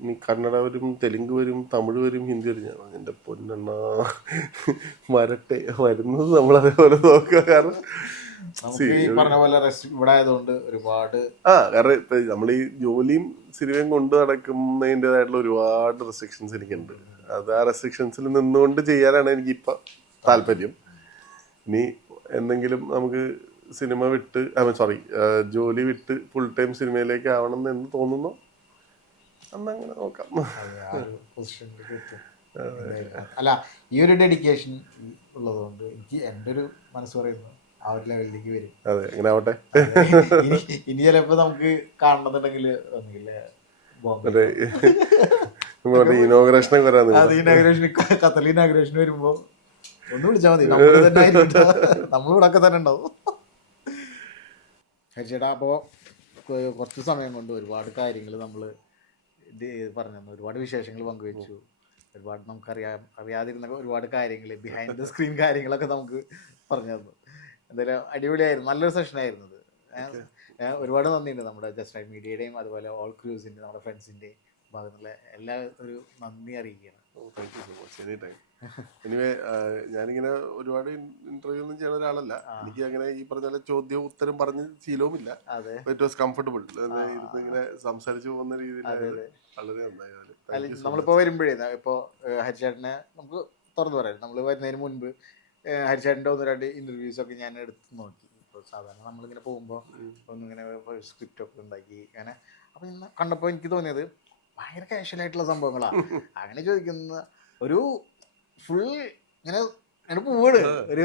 ഇനി കന്നഡ വരും, തെലുങ്ക് വരും, തമിഴ് വരും, ഹിന്ദി വരും. ഞാൻ എന്റെ പൊന്നെണ്ണ വരട്ടെ, വരുന്നത് നമ്മളതേപോലെ നോക്കുക. കാരണം കാരണം ഇപ്പൊ നമ്മൾ ഈ ജോലിയും സിനിമയും കൊണ്ട് നടക്കുന്നതിൻ്റെതായിട്ടുള്ള ഒരുപാട് റെസ്ട്രിക്ഷൻസ് എനിക്കുണ്ട്. അത് ആ റെസ്ട്രിക്ഷൻസിൽ നിന്നുകൊണ്ട് ചെയ്യാനാണ് എനിക്കിപ്പൊ താല്പര്യം. ഇനി എന്തെങ്കിലും നമുക്ക് സിനിമ വിട്ട് ജോലി വിട്ട് ഫുൾ ടൈം സിനിമയിലേക്ക് ആവണം എന്ന് തോന്നുന്നു, അന്നങ്ങനെ നോക്കാം. അല്ല, ഈ ഒരു ഡെഡിക്കേഷൻ ഉള്ളതുകൊണ്ട് എനിക്ക് എൻ്റെ ഒരു മനസ്സ് പറയുന്നു ആ ഒരു ലെവലിലേക്ക് വരും. അതെ, അങ്ങനെ ആവട്ടെ. ഇനി ചിലപ്പോ നമുക്ക് കാണണമെന്നുണ്ടെങ്കിൽ ഇനോഗ്രേഷൻ ഖത്തറിൽ ഇനോഗ്രേഷൻ വരുമ്പോ ഒന്ന് വിളിച്ചാൽ മതി, നമ്മളിവിടെ ഒക്കെ തന്നെ ഉണ്ടാവും. ചേട്ടാ, അപ്പോൾ കുറച്ച് സമയം കൊണ്ട് ഒരുപാട് കാര്യങ്ങൾ നമ്മൾ ഇത് പറഞ്ഞു തന്നു, ഒരുപാട് വിശേഷങ്ങൾ പങ്കുവെച്ചു, ഒരുപാട് അറിയാതിരുന്ന ഒരുപാട് കാര്യങ്ങൾ, ബിഹൈൻഡ് ദ സ്ക്രീൻ കാര്യങ്ങളൊക്കെ നമുക്ക് പറഞ്ഞു തന്നു. എന്തായാലും അടിപൊളിയായിരുന്നു, നല്ലൊരു സെഷനായിരുന്നു ഇത്. ഒരുപാട് നന്ദിയുണ്ട് നമ്മുടെ ജസ്റ്റ് റൈറ്റ് മീഡിയയുടെയും അതുപോലെ ഓൾ ക്രൂസിൻ്റെ നമ്മുടെ ഫ്രണ്ട്സിൻ്റെയും ഭാഗത്തുള്ള എല്ലാ ഒരു നന്ദി അറിയിക്കുകയാണ്. എനിവേ, ഞാനിങ്ങനെ ഒരുപാട് ഇന്റർവ്യൂ ഒന്നും ചെയ്യുന്ന ഒരാളല്ല. എനിക്ക് അങ്ങനെ ഈ പറഞ്ഞ ചോദ്യവും ഉത്തരം പറഞ്ഞ് ശീലവുമില്ല. ഇറ്റ് വാസ് കംഫർട്ടബിൾ ഇങ്ങനെ സംസാരിച്ചു പോകുന്ന രീതിയിൽ വളരെ നന്നായി. നമ്മളിപ്പോ വരുമ്പോഴേ ഇപ്പോ ഹരിചേട്ടനെ നമുക്ക് തുറന്നു പറയാം, നമ്മൾ വരുന്നതിന് മുൻപ് ഹരിചേട്ടൻ്റെ 1-2 ഇന്റർവ്യൂസ് ഒക്കെ ഞാൻ എടുത്ത് നോക്കി. അപ്പോൾ സാധാരണ നമ്മളിങ്ങനെ പോകുമ്പോൾ ഒന്നിങ്ങനെ സ്ക്രിപ്റ്റൊക്കെ ഉണ്ടാക്കി അങ്ങനെ. അപ്പോൾ ഇന്ന് കണ്ടപ്പോൾ എനിക്ക് തോന്നിയത് ഭയങ്കര കാഷ്വലായിട്ടുള്ള സംഭവങ്ങളാണ്. അങ്ങനെ ചോദിക്കുന്ന ഒരു ഫുൾ ഇങ്ങനെ അങ്ങനെ പോവാണ് ഒരു.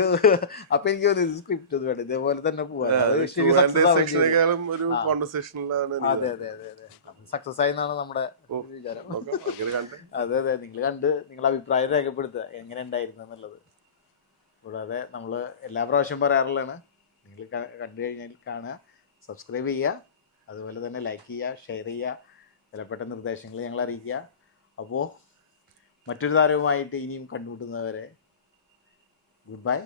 അപ്പം എനിക്ക് തോന്നിയത് സ്ക്രിപ്റ്റ് ഒന്നും വേണ്ട, ഇതേപോലെ തന്നെ പോവാണ്. അത് ശരി സക്സസ് ആവുകയും ചെയ്തു. സെക്ഷനേക്കാളും ഒരു കോൺവെർസേഷനിലാണ് അതെ അതെ അതെ അതെ, സക്സസ് ആയി എന്നാണ് നമ്മുടെ വിചാരം. അതെ അതെ, നിങ്ങൾ കണ്ട് നിങ്ങളുടെ അഭിപ്രായം രേഖപ്പെടുത്തുക എങ്ങനെ ഉണ്ടായിരുന്നു എന്നുള്ളത്. കൂടാതെ നമ്മൾ എല്ലാ പ്രാവശ്യം പറയാറുള്ളതാണ്, നിങ്ങൾ കണ്ടു കഴിഞ്ഞാൽ കാണുക, സബ്സ്ക്രൈബ് ചെയ്യുക, അതുപോലെ തന്നെ ലൈക്ക് ചെയ്യുക, ഷെയർ ചെയ്യുക, വിലപ്പെട്ട നിർദ്ദേശങ്ങൾ ഞങ്ങൾ അറിയിക്കുക. അപ്പോൾ മറ്റൊരു താരവുമായിട്ട് ഇനിയും കണ്ടുമുട്ടുന്നവരെ ഗുഡ് ബൈ.